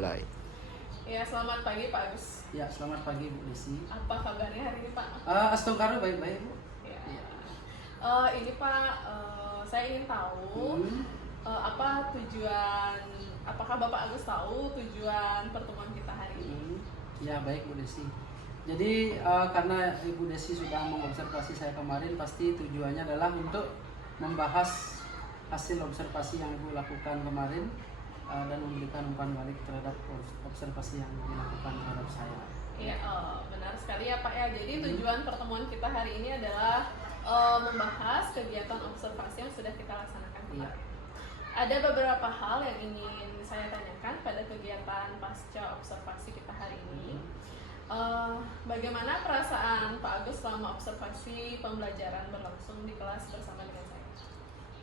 Mulai. Ya, selamat pagi Pak Agus. Ya, selamat pagi Bu Desi. Apa kabarnya hari ini Pak? Astongkaro baik-baik Bu. Ya. Ya. Ini Pak, saya ingin tahu apa tujuan, apakah Bapak Agus tahu tujuan pertemuan kita hari ini? Ya, baik Bu Desi. Jadi karena Ibu Desi sudah mengobservasi saya kemarin, pasti tujuannya adalah untuk membahas hasil observasi yang Ibu lakukan kemarin dan memberikan umpan balik terhadap observasi yang dilakukan terhadap saya. Iya, benar sekali ya Pak ya. Jadi tujuan pertemuan kita hari ini adalah membahas kegiatan observasi yang sudah kita laksanakan kemarin. Iya. Ada beberapa hal yang ingin saya tanyakan pada kegiatan pasca observasi kita hari ini. Bagaimana perasaan Pak Agus selama observasi pembelajaran berlangsung di kelas bersama dengan saya?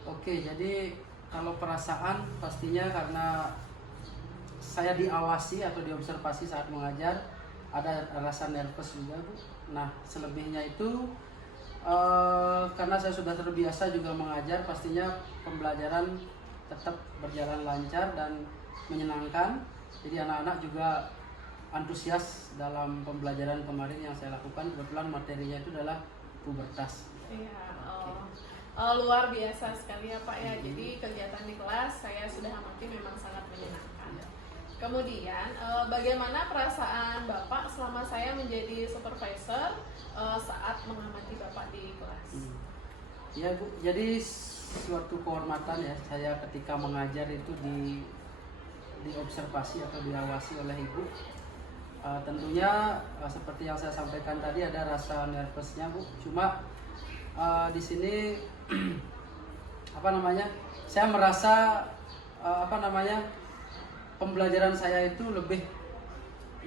Oke, jadi kalau perasaan pastinya karena saya diawasi atau diobservasi saat mengajar, ada rasa nervous juga Bu. Nah, selebihnya itu karena saya sudah terbiasa juga mengajar, pastinya pembelajaran tetap berjalan lancar dan menyenangkan. Jadi anak-anak juga antusias dalam pembelajaran kemarin yang saya lakukan. Kebetulan materinya itu adalah pubertas. Iya, luar biasa sekali ya Pak ya. Jadi kegiatan di kelas saya sudah amati memang sangat menyenangkan. Kemudian bagaimana perasaan Bapak selama saya menjadi supervisor saat mengamati Bapak di kelas? Ya Bu, jadi suatu kehormatan ya saya ketika mengajar itu diobservasi atau diawasi oleh Ibu. Tentunya seperti yang saya sampaikan tadi ada rasa nervousnya Bu. Cuma di sini saya merasa pembelajaran saya itu lebih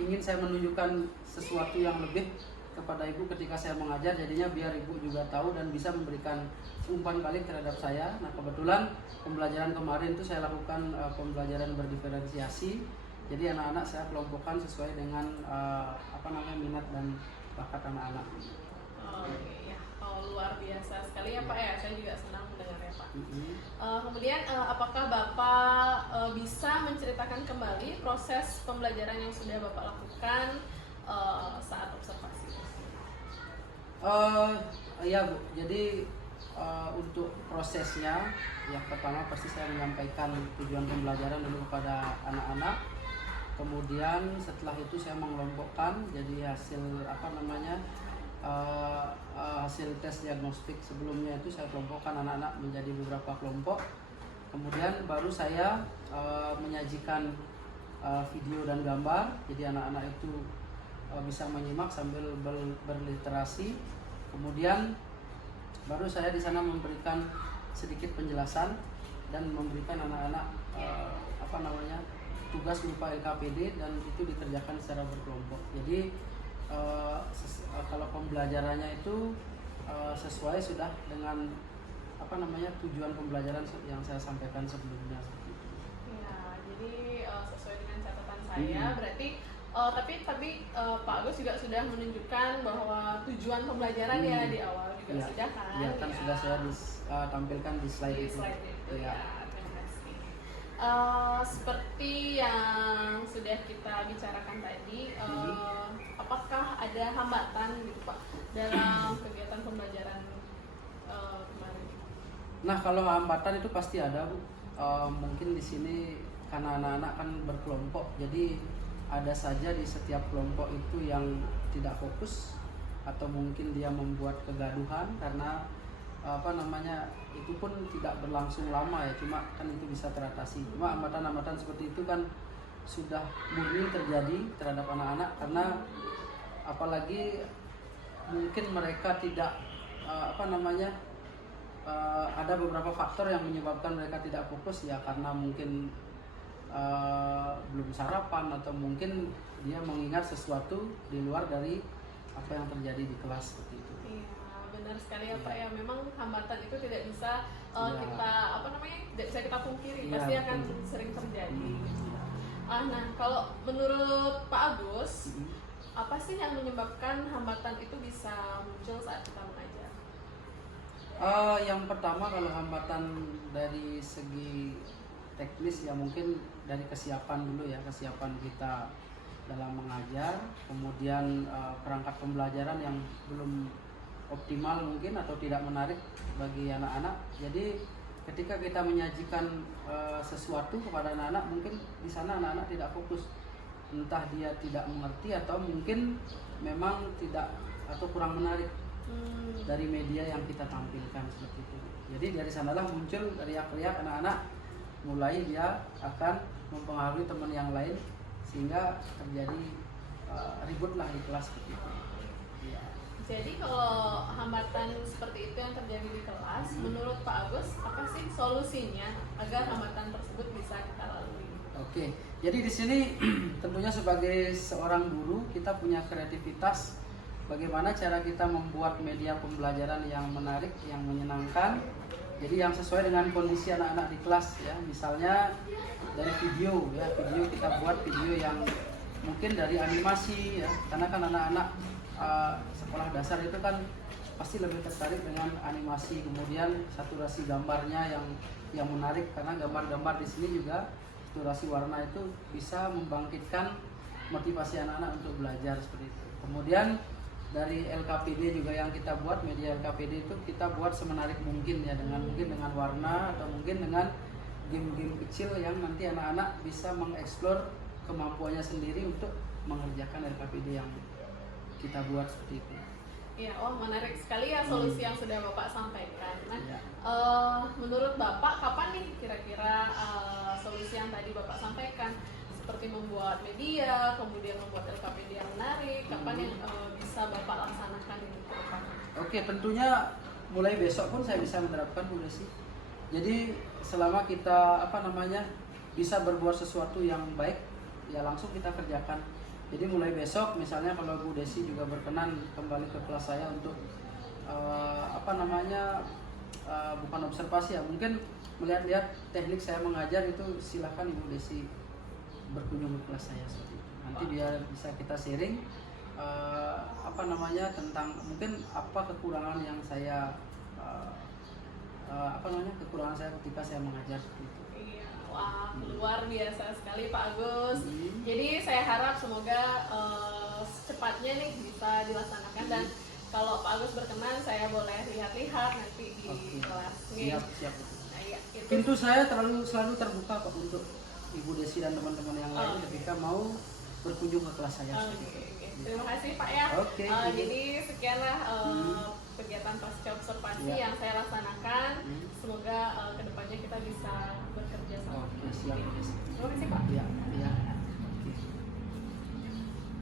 ingin saya menunjukkan sesuatu yang lebih kepada Ibu ketika saya mengajar, jadinya biar Ibu juga tahu dan bisa memberikan umpan balik terhadap saya. Nah, kebetulan pembelajaran kemarin itu saya lakukan pembelajaran berdiferensiasi. Jadi anak-anak saya kelompokkan sesuai dengan minat dan bakat anak-anak. Luar biasa sekali ya Pak ya, saya juga senang mendengarnya Pak. Kemudian apakah Bapak bisa menceritakan kembali proses pembelajaran yang sudah Bapak lakukan saat observasi? Ya Bu, jadi untuk prosesnya yang pertama pasti saya menyampaikan tujuan pembelajaran dulu kepada anak-anak. Kemudian setelah itu saya mengelompokkan jadi hasil hasil tes diagnostik sebelumnya itu saya kelompokkan anak-anak menjadi beberapa kelompok. Kemudian baru saya menyajikan video dan gambar, jadi anak-anak itu bisa menyimak sambil berliterasi. Kemudian baru saya di sana memberikan sedikit penjelasan dan memberikan anak-anak tugas berupa LKPD dan itu dikerjakan secara berkelompok. Jadi kalau pembelajarannya itu sesuai sudah dengan tujuan pembelajaran yang saya sampaikan sebelumnya. Ya, jadi sesuai dengan catatan saya, berarti tapi Pak Agus juga sudah menunjukkan bahwa tujuan pembelajaran ya di awal juga sudah kan? Iya kan, sudah saya tampilkan di slide itu. Ya. Seperti yang sudah kita bicarakan tadi, apakah ada hambatan gitu Pak dalam kegiatan pembelajaran kemarin? Nah, kalau hambatan itu pasti ada Bu. Mungkin di sini karena anak-anak kan berkelompok, jadi ada saja di setiap kelompok itu yang tidak fokus atau mungkin dia membuat kegaduhan karena itu pun tidak berlangsung lama ya, cuma kan itu bisa teratasi. Cuma hambatan-hambatan seperti itu kan sudah murni terjadi terhadap anak-anak karena apalagi mungkin mereka tidak ada beberapa faktor yang menyebabkan mereka tidak fokus ya, karena mungkin belum sarapan atau mungkin dia mengingat sesuatu di luar dari apa yang terjadi di kelas seperti itu. Benar sekali ya Pak ya, memang hambatan itu tidak bisa tidak bisa kita pungkiri, pasti akan sering terjadi. Nah, kalau menurut Pak Agus, apa sih yang menyebabkan hambatan itu bisa muncul saat kita mengajar? Yang pertama, kalau hambatan dari segi teknis ya, mungkin dari kesiapan dulu ya, kesiapan kita dalam mengajar, kemudian perangkat pembelajaran yang belum optimal mungkin atau tidak menarik bagi anak-anak. Jadi ketika kita menyajikan sesuatu kepada anak-anak, mungkin di sana anak-anak tidak fokus, entah dia tidak mengerti atau mungkin memang tidak atau kurang menarik dari media yang kita tampilkan seperti itu. Jadi dari sanalah muncul riak-riak anak-anak, mulai dia akan mempengaruhi teman yang lain sehingga terjadi ribut lah di kelas seperti itu. Ya. Jadi kalau hambatan seperti itu yang terjadi di kelas, menurut Pak Agus apa sih solusinya agar hambatan tersebut bisa kita lalui? Oke, jadi di sini tentunya sebagai seorang guru kita punya kreativitas bagaimana cara kita membuat media pembelajaran yang menarik, yang menyenangkan. Jadi yang sesuai dengan kondisi anak-anak di kelas ya. Misalnya dari video ya, video kita buat video yang mungkin dari animasi ya, karena kan anak-anak sekolah dasar itu kan pasti lebih tertarik dengan animasi, kemudian saturasi gambarnya yang menarik, karena gambar-gambar di sini juga saturasi warna itu bisa membangkitkan motivasi anak-anak untuk belajar seperti itu. Kemudian dari LKPD juga yang kita buat, media LKPD itu kita buat semenarik mungkin ya, mungkin dengan warna atau mungkin dengan game-game kecil yang nanti anak-anak bisa mengeksplor kemampuannya sendiri untuk mengerjakan LKPD yang kita buat seperti itu. Iya, menarik sekali ya solusi yang sudah Bapak sampaikan. Nah, Ya. Menurut Bapak kapan nih kira-kira solusi yang tadi Bapak sampaikan seperti membuat media, kemudian membuat LKPD yang menarik, kapan yang bisa Bapak laksanakan ini ke depan? Oke, tentunya mulai besok pun saya bisa menerapkan Bu Desi. Jadi selama kita bisa berbuat sesuatu yang baik, ya langsung kita kerjakan. Jadi mulai besok misalnya kalau Bu Desi juga berkenan kembali ke kelas saya untuk bukan observasi ya, mungkin melihat-lihat teknik saya mengajar, itu silakan Ibu Desi berkunjung ke kelas saya seperti itu. Nanti biar bisa kita sharing tentang mungkin apa kekurangan yang saya kekurangan saya ketika saya mengajar seperti itu. Iya, wah luar biasa sekali Pak Agus. Jadi saya harap semoga secepatnya nih bisa dilaksanakan, dan kalau Pak Agus berkenan saya boleh lihat-lihat nanti di kelas. Siap. Nah, iya, itu. Pintu saya selalu terbuka kok untuk Ibu Desi dan teman-teman yang lain ketika mau berkunjung ke kelas saya. Terima kasih Pak ya. Jadi sekianlah kegiatan pasca observasi yang saya laksanakan. Semoga kedepannya kita bisa bekerja sama. Siap. Terima kasih Pak. Ya.